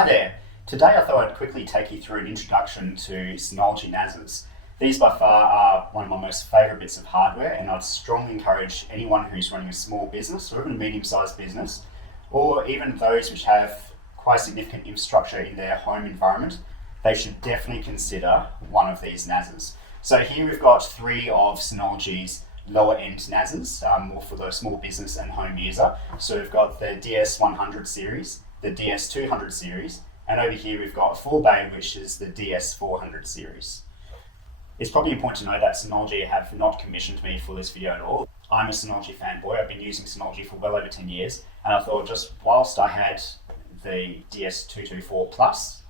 Hi there. Today I thought I'd quickly take you through an introduction to Synology NASs. These by far are one of my most favourite bits of hardware, and I'd strongly encourage anyone who's running a small business or even a medium-sized business, or even those which have quite significant infrastructure in their home environment, they should definitely consider one of these NASs. So here we've got three of Synology's lower end NASs, more for the small business and home user. So we've got the DS100 series, the DS200 series, and over here we've got 4-bay, which is the DS400 series. It's probably important to know that Synology have not commissioned me for this video at all. I'm a Synology fanboy. I've been using Synology for well over 10 years, and I thought just whilst I had the DS224 Plus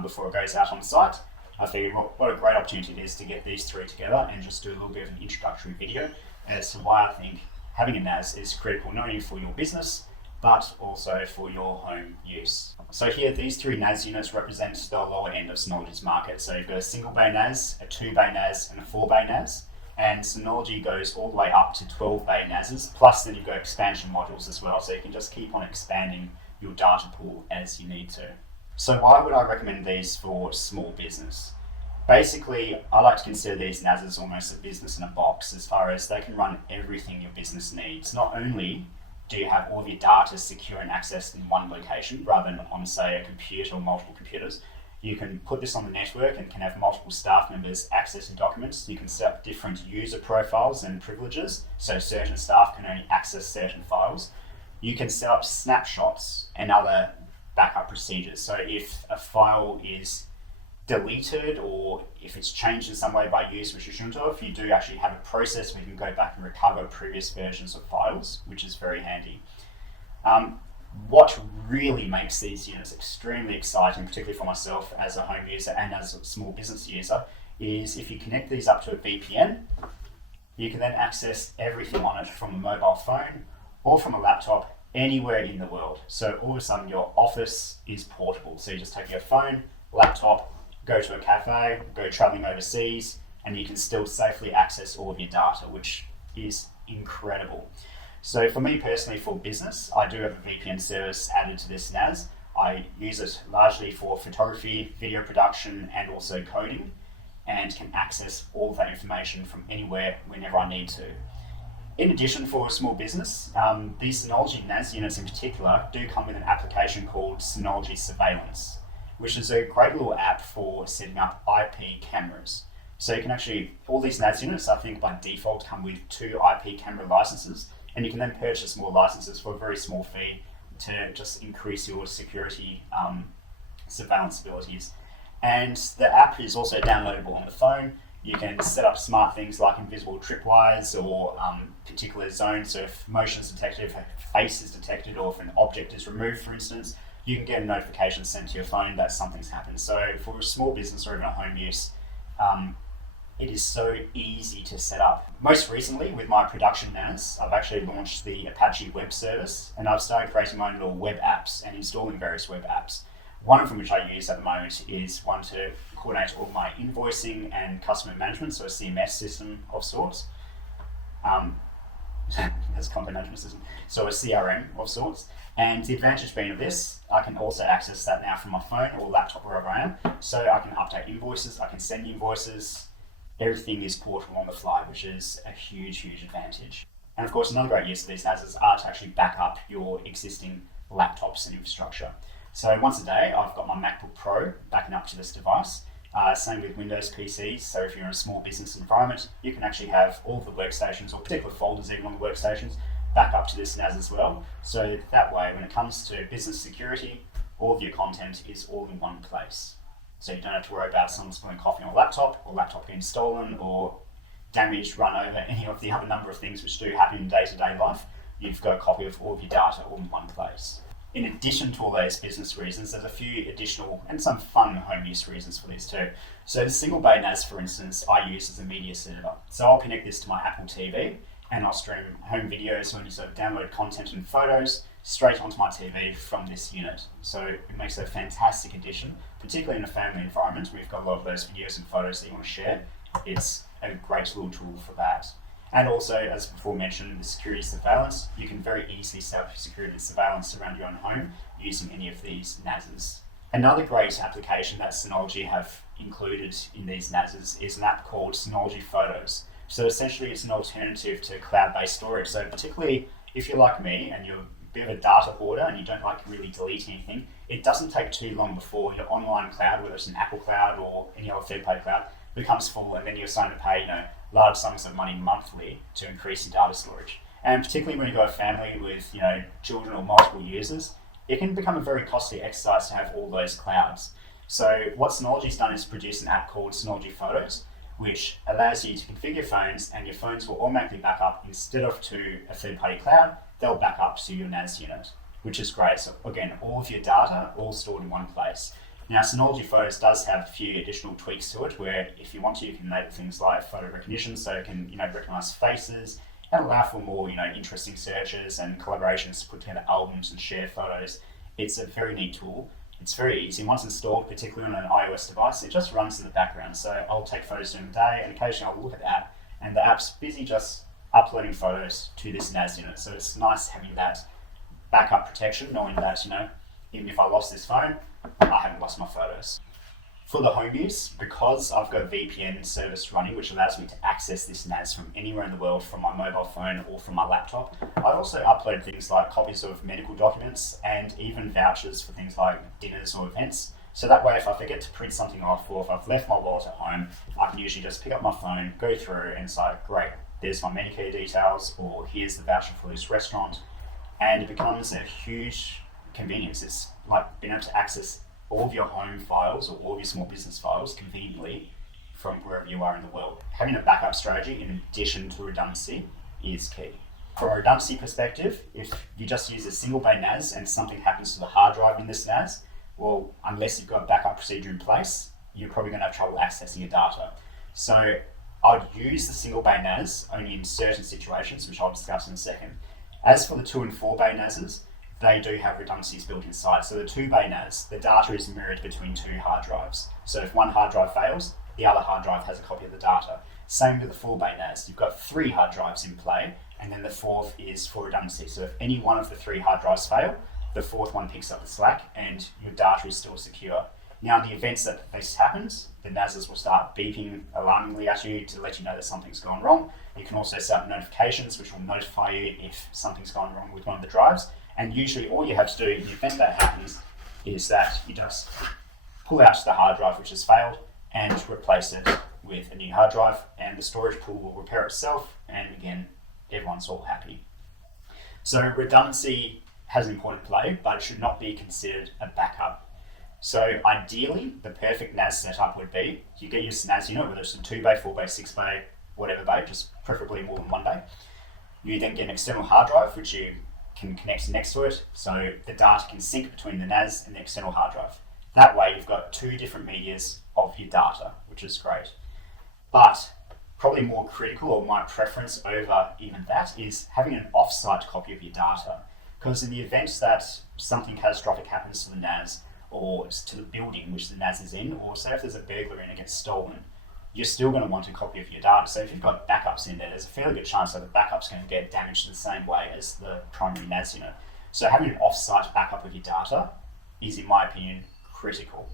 before it goes out on site, I figured what a great opportunity it is to get these three together and just do a little bit of an introductory video as to why I think having a NAS is critical, not only for your business, but also for your home use. So here, these three NAS units represent the lower end of Synology's market. So you've got a single bay NAS, a 2-bay NAS, and a 4-bay NAS. And Synology goes all the way up to 12-bay NASs, plus then you've got expansion modules as well. So you can just keep on expanding your data pool as you need to. So why would I recommend these for small business? Basically, I like to consider these NAS as almost a business in a box, as far as they can run everything your business needs. Not only do you have all of your data secure and accessed in one location, rather than on, say, a computer or multiple computers, you can put this on the network and can have multiple staff members accessing documents. You can set up different user profiles and privileges, so certain staff can only access certain files. You can set up snapshots and other backup procedures. So if a file is deleted or if it's changed in some way by use which you shouldn't have, you do actually have a process where you can go back and recover previous versions of files, which is very handy. What really makes these units extremely exciting, particularly for myself as a home user and as a small business user, is if you connect these up to a VPN, you can then access everything on it from a mobile phone or from a laptop anywhere in the world. So all of a sudden your office is portable. So you just take your phone, laptop, go to a cafe, go traveling overseas, and you can still safely access all of your data, which is incredible. So for me personally, for business, I do have a VPN service added to this NAS. I use it largely for photography, video production, and also coding, and can access all of that information from anywhere, whenever I need to. In addition, for a small business, these Synology NAS units in particular do come with an application called Synology Surveillance, which is a great little app for setting up IP cameras. So you can actually, all these NAS units, I think by default, come with 2 IP camera licenses, and you can then purchase more licenses for a very small fee to just increase your security surveillance abilities. And the app is also downloadable on the phone. You can set up smart things like invisible tripwires or particular zones. So if motion is detected, if a face is detected, or if an object is removed, for instance, you can get a notification sent to your phone that something's happened. So for a small business or even a home use, it is so easy to set up. Most recently, with my production NAS, I've actually launched the Apache Web Service, and I've started creating my own little web apps and installing various web apps. One of them which I use at the moment is one to coordinate all my invoicing and customer management, so a CMS system of sorts. That's a content management system, so a CRM of sorts. And the advantage being of this, I can also access that now from my phone or laptop, wherever I am. So I can update invoices, I can send invoices, everything is portable on the fly, which is a huge, huge advantage. And of course, another great use of these NASs are to actually back up your existing laptops and infrastructure. So once a day, I've got my MacBook Pro backing up to this device. Same with Windows PCs. So if you're in a small business environment, you can actually have all the workstations or particular folders even on the workstations back up to this NAS as well. So that way, when it comes to business security, all of your content is all in one place. So you don't have to worry about someone spilling coffee on a laptop, or laptop being stolen, or damaged, run over, any of the other number of things which do happen in day-to-day life. You've got a copy of all of your data all in one place. In addition to all those business reasons, there's a few additional and some fun home use reasons for these too. So the single bay NAS, for instance, I use as a media server. So I'll connect this to my Apple TV and I'll stream home videos or any sort of download content and photos straight onto my TV from this unit. So it makes a fantastic addition, particularly in a family environment. We've got a lot of those videos and photos that you want to share. It's a great little tool for that. And also, as before mentioned, the security surveillance. You can very easily set up security surveillance around your own home using any of these NASs. Another great application that Synology have included in these NASs is an app called Synology Photos. So essentially it's an alternative to cloud-based storage. So particularly if you're like me and you're a bit of a data hoarder and you don't like really delete anything, it doesn't take too long before your online cloud, whether it's an Apple cloud or any other third-party cloud, becomes full, and then you're starting to pay large sums of money monthly to increase your data storage. And particularly when you've got a family with children or multiple users, it can become a very costly exercise to have all those clouds. So what Synology's done is produce an app called Synology Photos, which allows you to configure your phones, and your phones will automatically back up instead of to a third-party cloud. They'll back up to your NAS unit, which is great. So again, all of your data all stored in one place. Now, Synology Photos does have a few additional tweaks to it, where if you want to, you can enable things like photo recognition, so it can recognize faces and allow for more interesting searches and collaborations to put together albums and share photos. It's a very neat tool. It's very easy. Once installed, particularly on an iOS device, it just runs in the background. So I'll take photos during the day, and occasionally I'll look at the app, and the app's busy just uploading photos to this NAS unit. So it's nice having that backup protection, knowing that even if I lost this phone, I haven't lost my photos. For the home use, because I've got a VPN service running, which allows me to access this NAS from anywhere in the world from my mobile phone or from my laptop, I've also uploaded things like copies of medical documents and even vouchers for things like dinners or events. So that way, if I forget to print something off, or if I've left my wallet at home, I can usually just pick up my phone, go through, and it's like, great, there's my Medicare details, or here's the voucher for this restaurant. And it becomes a huge convenience. It's like being able to access all of your home files or all of your small business files conveniently from wherever you are in the world. Having a backup strategy in addition to redundancy is key. From a redundancy perspective, if you just use a single bay NAS and something happens to the hard drive in this NAS, well, unless you've got a backup procedure in place, you're probably going to have trouble accessing your data. So I'd use the single bay NAS only in certain situations, which I'll discuss in a second. As for the 2 and 4 bay NASs, they do have redundancies built inside. So the 2 bay NAS, the data is mirrored between 2 hard drives. So if one hard drive fails, the other hard drive has a copy of the data. Same with the 4 bay NAS. You've got 3 hard drives in play, and then the 4th is for redundancy. So if any one of the 3 hard drives fail, the 4th one picks up the slack and your data is still secure. Now, in the events that this happens, the NASs will start beeping alarmingly at you to let you know that something's gone wrong. You can also set up notifications, which will notify you if something's gone wrong with one of the drives. And usually all you have to do in the event that happens is that you just pull out the hard drive which has failed and replace it with a new hard drive, and the storage pool will repair itself, and again, everyone's all happy. So redundancy has an important play, but it should not be considered a backup. So ideally, the perfect NAS setup would be you get your NAS unit, whether it's a 2 bay, 4 bay, 6 bay, whatever bay, just preferably more than 1 bay. You then get an external hard drive which you can connect next to it, so the data can sync between the NAS and the external hard drive. That way you've got 2 different medias of your data, which is great. But probably more critical, or my preference over even that, is having an offsite copy of your data. Because in the event that something catastrophic happens to the NAS, or to the building which the NAS is in, or say if there's a burglary and it gets stolen, you're still going to want a copy of your data. So if you've got backups in there, there's a fairly good chance that the backup's going to get damaged the same way as the primary NAS unit. So having an off-site backup of your data is, in my opinion, critical.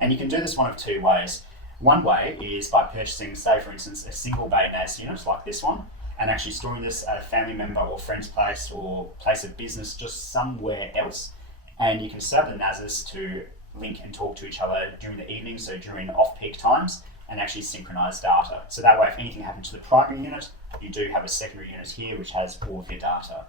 And you can do this one of 2 ways. One way is by purchasing, say for instance, a single bay NAS unit like this one, and actually storing this at a family member or friend's place or place of business just somewhere else. And you can set up the NASs to link and talk to each other during the evening, so during off-peak times, and actually synchronize data. So that way, if anything happened to the primary unit, you do have a secondary unit here which has all of your data.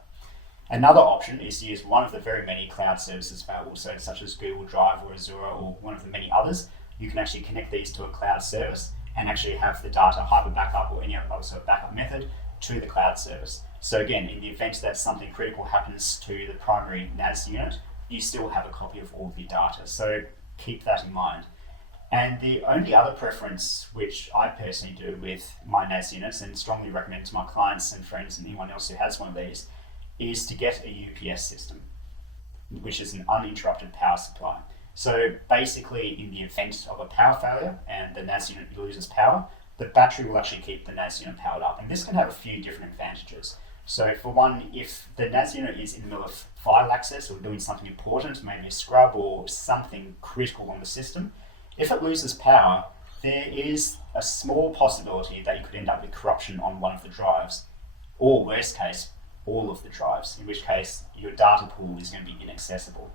Another option is to use one of the very many cloud services available, so such as Google Drive or Azure or one of the many others. You can actually connect these to a cloud service and actually have the data HyperBackup or any other sort of backup method to the cloud service. So again, in the event that something critical happens to the primary NAS unit, you still have a copy of all of your data. So keep that in mind. And the only other preference which I personally do with my NAS units, and strongly recommend to my clients and friends and anyone else who has one of these, is to get a UPS system, which is an uninterrupted power supply. So basically, in the event of a power failure and the NAS unit loses power, the battery will actually keep the NAS unit powered up. And this can have a few different advantages. So for one, if the NAS unit is in the middle of file access or doing something important, maybe a scrub or something critical on the system, if it loses power, there is a small possibility that you could end up with corruption on one of the drives, or worst case, all of the drives, in which case your data pool is going to be inaccessible.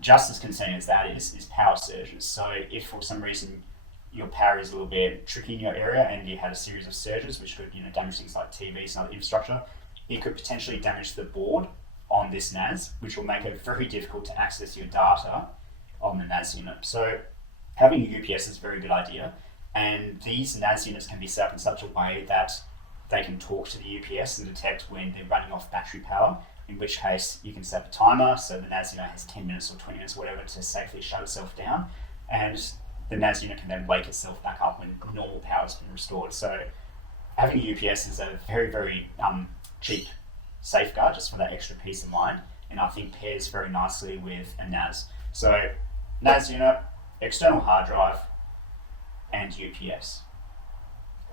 Just as concerning as that is power surges. So if for some reason your power is a little bit tricky in your area and you had a series of surges which could damage things like TVs and other infrastructure, it could potentially damage the board on this NAS, which will make it very difficult to access your data on the NAS unit. So having a UPS is a very good idea, and these NAS units can be set up in such a way that they can talk to the UPS and detect when they're running off battery power, in which case you can set up a timer so the NAS unit has 10 minutes or 20 minutes or whatever to safely shut itself down, and the NAS unit can then wake itself back up when normal power has been restored. So having a UPS is a very, very cheap safeguard just for that extra peace of mind, and I think pairs very nicely with a NAS. So NAS unit, external hard drive, and UPS,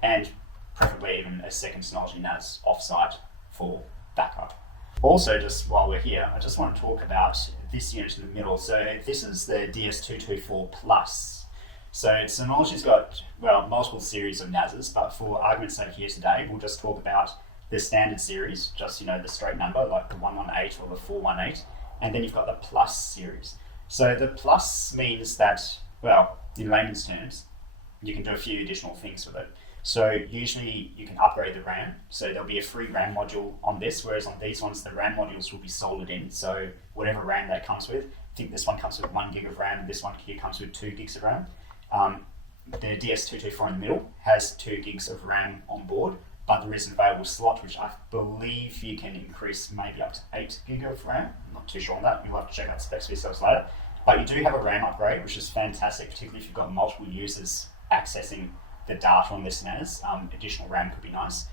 and preferably even a second Synology NAS offsite for backup. Also, just while we're here, I just want to talk about this unit in the middle. So this is the DS224 Plus. So Synology's got, well, multiple series of NASs, but for argument's sake here today, we'll just talk about the standard series, just the straight number, like the 118 or the 418, and then you've got the Plus series. So the Plus means that, well, in layman's terms, you can do a few additional things with it. So usually you can upgrade the RAM. So there'll be a free RAM module on this, whereas on these ones, the RAM modules will be soldered in. So whatever RAM that comes with, I think this one comes with 1 gig of RAM, this one here comes with 2 gigs of RAM. The DS224 in the middle has 2 gigs of RAM on board, but there is an available slot, which I believe you can increase maybe up to 8 gig of RAM. I'm not too sure on that. You'll have to check out the specs for yourselves later. But you do have a RAM upgrade, which is fantastic, particularly if you've got multiple users accessing the data on this NAS. Additional RAM could be nice.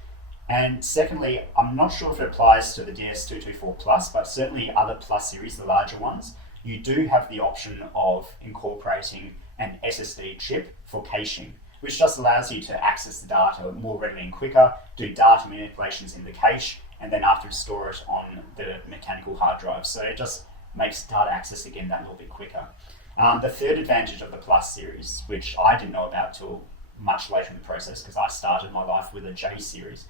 And secondly, I'm not sure if it applies to the DS224 Plus, but certainly other Plus series, the larger ones, you do have the option of incorporating an SSD chip for caching, which just allows you to access the data more readily and quicker, do data manipulations in the cache, and then after store it on the mechanical hard drive. So it just makes data access again that little bit quicker. The third advantage of the Plus series, which I didn't know about till much later in the process because I started my life with a J series.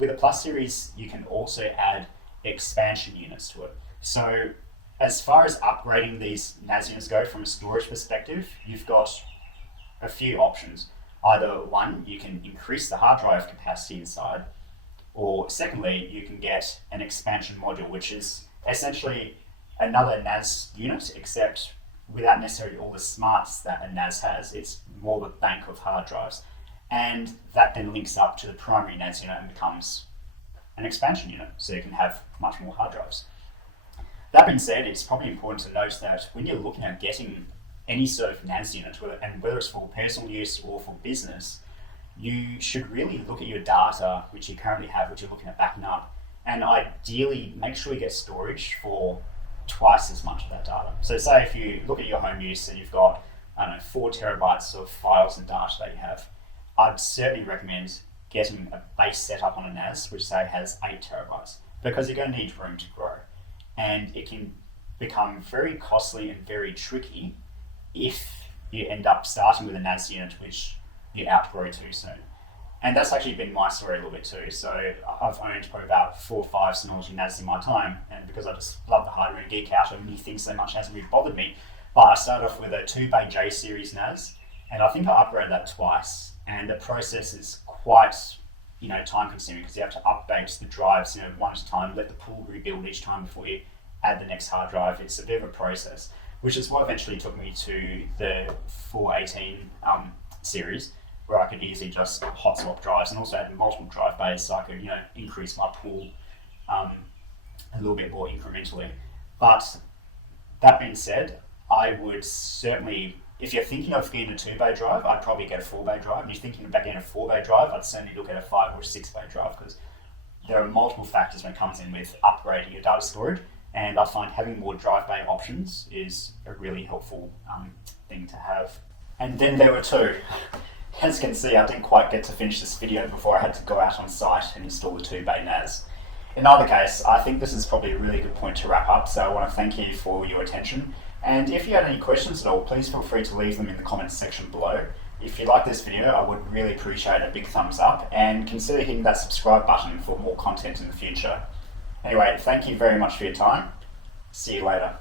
With a Plus series, you can also add expansion units to it. So as far as upgrading these NAS units go from a storage perspective, you've got a few options. Either one, you can increase the hard drive capacity inside, or secondly, you can get an expansion module, which is essentially another NAS unit, except without necessarily all the smarts that a NAS has. It's more the bank of hard drives. And that then links up to the primary NAS unit and becomes an expansion unit, so you can have much more hard drives. That being said, it's probably important to note that when you're looking at getting any sort of NAS unit, whether it's for personal use or for business, you should really look at your data, which you currently have, which you're looking at backing up, and ideally make sure you get storage for twice as much of that data. So say if you look at your home use and you've got, 4 terabytes of files and data that you have, I'd certainly recommend getting a base setup on a NAS, which say has 8 terabytes, because you're going to need room to grow. And it can become very costly and very tricky if you end up starting with a NAS unit which you outgrow too soon. And that's actually been my story a little bit too. So I've owned probably about 4 or 5 Synology NAS in my time, and because I just love the hardware and geek out on new things so much, it hasn't really bothered me. But I started off with a 2-bay J series NAS, and I think I upgraded that twice. And the process is quite time consuming because you have to update the drives one at a time, let the pool rebuild each time before you add the next hard drive. It's a bit of a process, which is what eventually took me to the 418 series, where I could easily just hot swap drives and also add multiple drive bays, so I could increase my pool a little bit more incrementally. But that being said, I would certainly, if you're thinking of getting a 2-bay drive, I'd probably get a 4-bay drive. If you're thinking about getting a 4-bay drive, I'd certainly look at a 5 or 6-bay drive, because there are multiple factors when it comes in with upgrading your data storage, and I find having more drive bay options is a really helpful thing to have. And then there were 2. As you can see, I didn't quite get to finish this video before I had to go out on site and install the 2-bay NAS. In either case, I think this is probably a really good point to wrap up, so I want to thank you for your attention. And if you had any questions at all, please feel free to leave them in the comments section below. If you like this video, I would really appreciate a big thumbs up, and consider hitting that subscribe button for more content in the future. Anyway, thank you very much for your time. See you later.